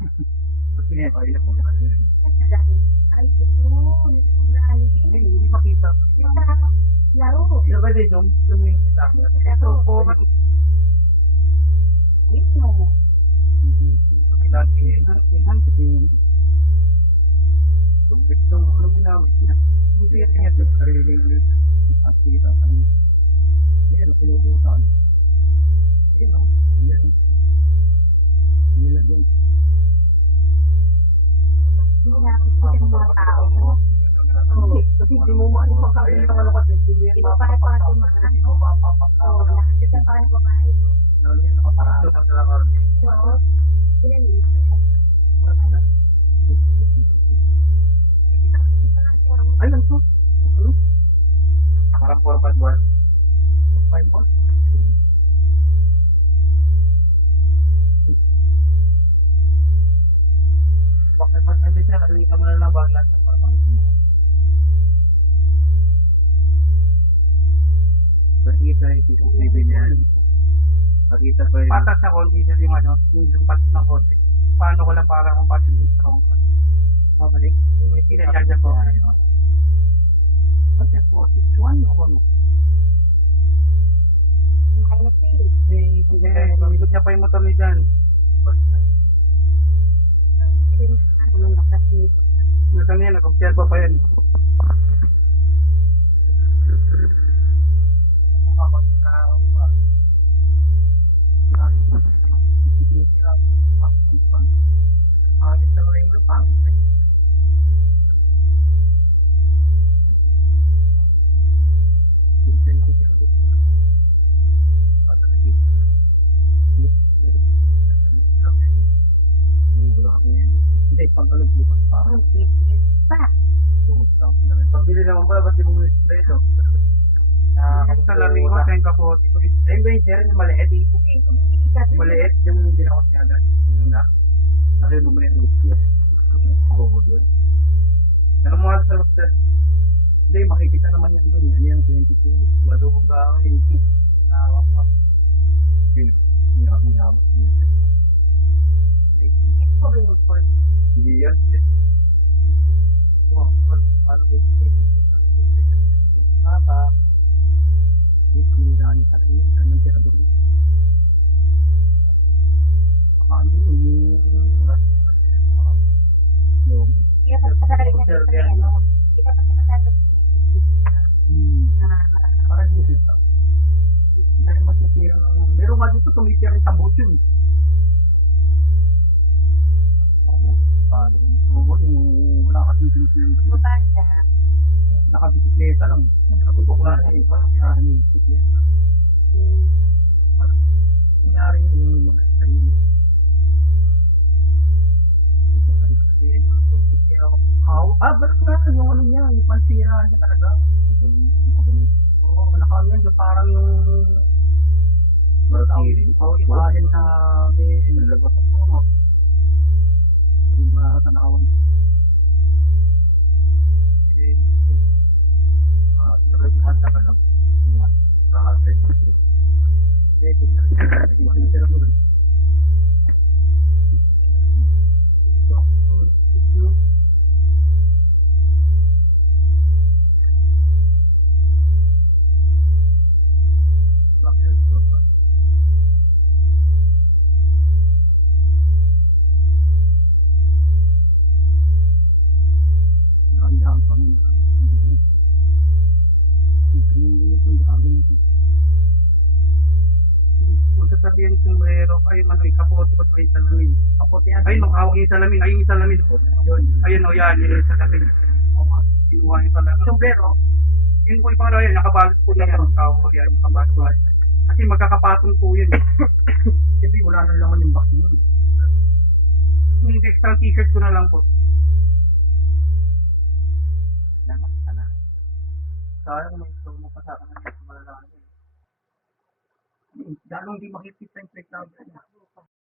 Buti nga, kayo na po. Sa galing. Ay, doon. Doon galing. Ay, hindi makita. Sa laro. Ito ba din yung tumingin sa akin? Ito po, Ayun no. kailangan ihan kasi yung subject ng ano ginamit niya. Hindi niya sa sariling asira ka niya. Ayan, kinukutan. Ayan, no? Ayan. Nilagyan. Hindi nakikita ng mga tao. Kasi di mo maipagkakita ng ano kasi. Di ba para patumaan, Di mo no? Oo, mapapagkakita. nakakita pa ng babae, no? Lalo yan, nakaparado. So, pinanili ko yan, no? Babae ko. Kasi nakatingin pa nga siya, no? Ay, ano to? Ano? Parang 451. 451? Bakit pa? Hindi siya, alika mo na lang bagla siya para makikita. Nakikita yung CCTV niya. Nakita ko yung... Patas sa konti sir yung ano, yung palit ng konti. Paano ko lang para kung paano yung strong ka. Mabalik? Yung may kinadya po. Ba't yung 461 o ano? Sumakay na siya, eh. Ikot niya pa yung motor ni Jan. So, ibig sabihin na, ano, nung nakatingikot na. Nagkano yan, nag-observe pa yan. Pangit na ngayon, pangit na. Hindi lang siya abot na. Bata na dito. Wala kami yan. Hindi, pag ano bukas pa. Oh, nag-iit pa. Oo, pambili naman mo, ba't di mo preso? Salamin ko, 10 kapote ko. Ayun ba yung chair yung maliit? Ibig sabihin, kung bumili ka, Maliit yung binakot niya agad. Yung una. Kasi bumili ng whisky. Oo, yun. Ano mo sa lobster? Hindi, makikita naman yan doon. Yan yung 22. Baluga, 20. Nanawang mo. Yun, minamak niya. ito pa ba yung phone? Hindi yan. Oo, paano ba yung dito sa ito sa kanilin? Papa. Hindi, paminiraan niya talaga yun. Talagang tirador yun. Paano yun? Yung ulas-ulas yan. Lome. Hindi dapat patararin na dito sa ano. Hindi dapat nakatatas sa may dito. Parang hindi ito. Dahil matitira ng... Meron nga dito tumitira yung tambot yun. Paano? Oo, yung wala kasing pinipin. Mabasa. Nakabisikleta lang. Sabi ko kung ano yung parang yung bisikleta. Kunyari yung mga style nila. Yan yung tutusiya ako. Ba't nga yung ano niya, yung pansira niya talaga. Oo, nakano yan, yung parang yung... Oo, yung bahin na may nalagot ako. Yung ba sa nakawan ko. Nalagot sa kanang. Hindi, tingnan rin. Dahan-dahan pa nila. Huwag sasabihin yung sombrero, ay yung ano, kapote ko sa yung salamin. Kapote yan. Ayun, hawak yung salamin, ayun yung salamin. Yun. Ayun, yan, yung salamin. Oo nga, kinuha yung salamin. Sombrero, yun po yung pangalawa yan, nakabalot po na yan. Tawag yan, nakabalot po yan. Kasi magkakapatong po yun. Siyempre, wala nang laman yung box yun. Yung extra t-shirt ko na lang po. Nakita na. Sayang may store mo pa sa akin ng malalaman yun. Dalong di makikita yung plate number niya.